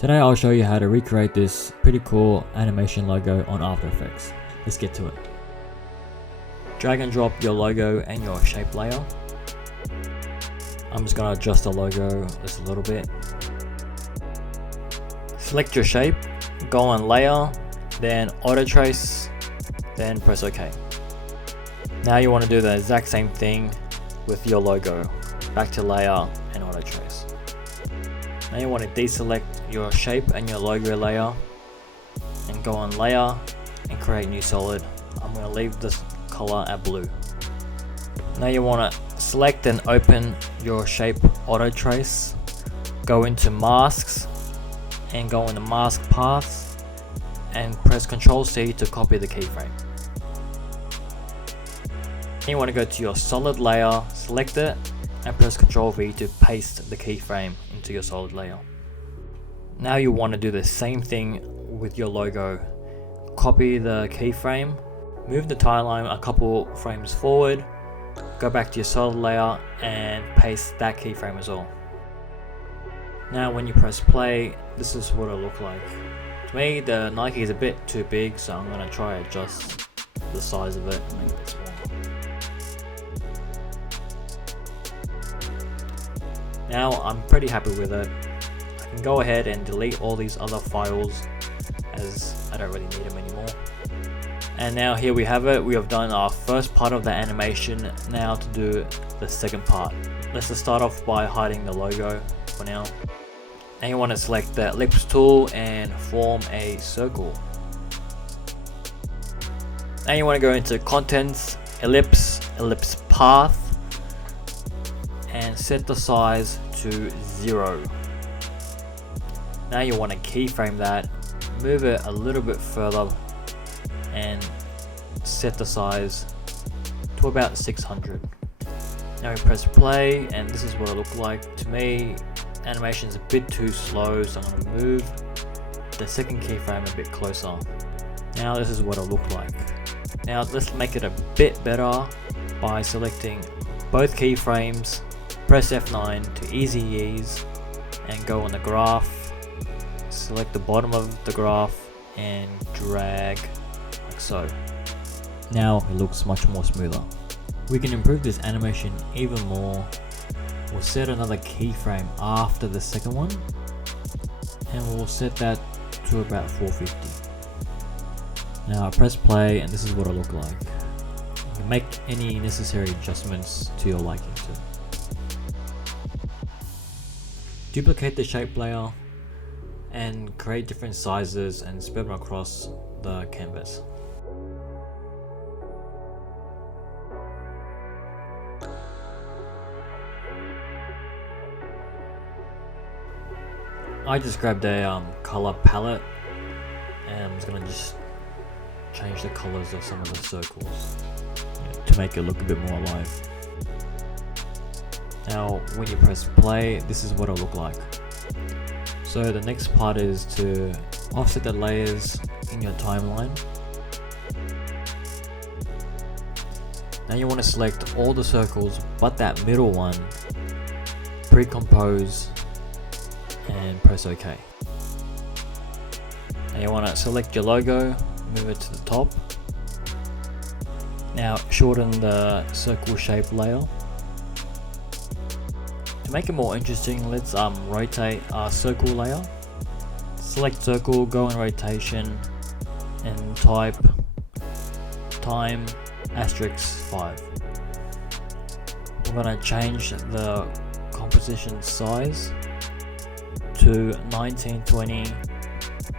Today I'll show you how to recreate this pretty cool animation logo on After Effects. Let's get to it. Drag and drop your logo and your shape layer. I'm just going to adjust the logo just a little bit. Select your shape, go on layer, then auto trace, then press OK. Now you want to do the exact same thing with your logo. Back to layer and auto trace. Now you want to deselect your shape and your logo layer and go on layer and create new solid. I'm going to leave this color at blue. Now you want to select and open your shape auto trace, go into masks and go into mask paths and press Ctrl C to copy the keyframe. You want to go to your solid layer, select it and press Ctrl V to paste the keyframe into your solid layer. Now you want to do the same thing with your logo. Copy the keyframe, move the timeline a couple frames forward, go back to your solid layer and paste that keyframe as well. Now when you press play, this is what it'll look like. To me, the Nike is a bit too big, so I'm going to try to adjust the size of it and make it smaller. Now I'm pretty happy with it. I can go ahead and delete all these other files as I don't really need them anymore. And now here we have it. We have done our first part of the animation. Now to do the second part. Let's just start off by hiding the logo for now. Now you want to select the ellipse tool and form a circle. Now you want to go into contents, ellipse path, and set the size to 0. Now you want to keyframe that, move it a little bit further and set the size to about 600. Now we press play and this is what it looks like. To me, animation is a bit too slow, so I'm going to move the second keyframe a bit closer. Now this is what it'll look like. Now let's make it a bit better by selecting both keyframes, press F9 to easy ease and go on the graph, select the bottom of the graph and drag like so. Now it looks much more smoother. We can improve this animation even more. We'll set another keyframe after the second one and we'll set that to about 450. Now I press play and this is what it'll look like. You can make any necessary adjustments to your liking too. Duplicate the shape layer and create different sizes and spread them across the canvas. I just grabbed a color palette and I'm just going to change the colors of some of the circles to make it look a bit more alive. Now when you press play, this is what it'll look like. So the next part is to offset the layers in your timeline. Now you want to select all the circles but that middle one, pre-compose and press OK. Now you want to select your logo, move it to the top. Now shorten the circle shape layer. To make it more interesting, let's rotate our circle layer. Select circle, go in rotation and type time *5. We're going to change the composition size to 1920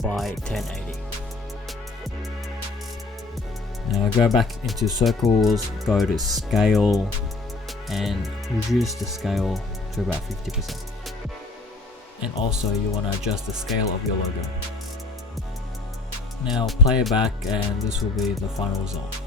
by 1080. Now go back into circles, go to scale and reduce the scale to about 50%. And also you want to adjust the scale of your logo. Now play it back and this will be the final result.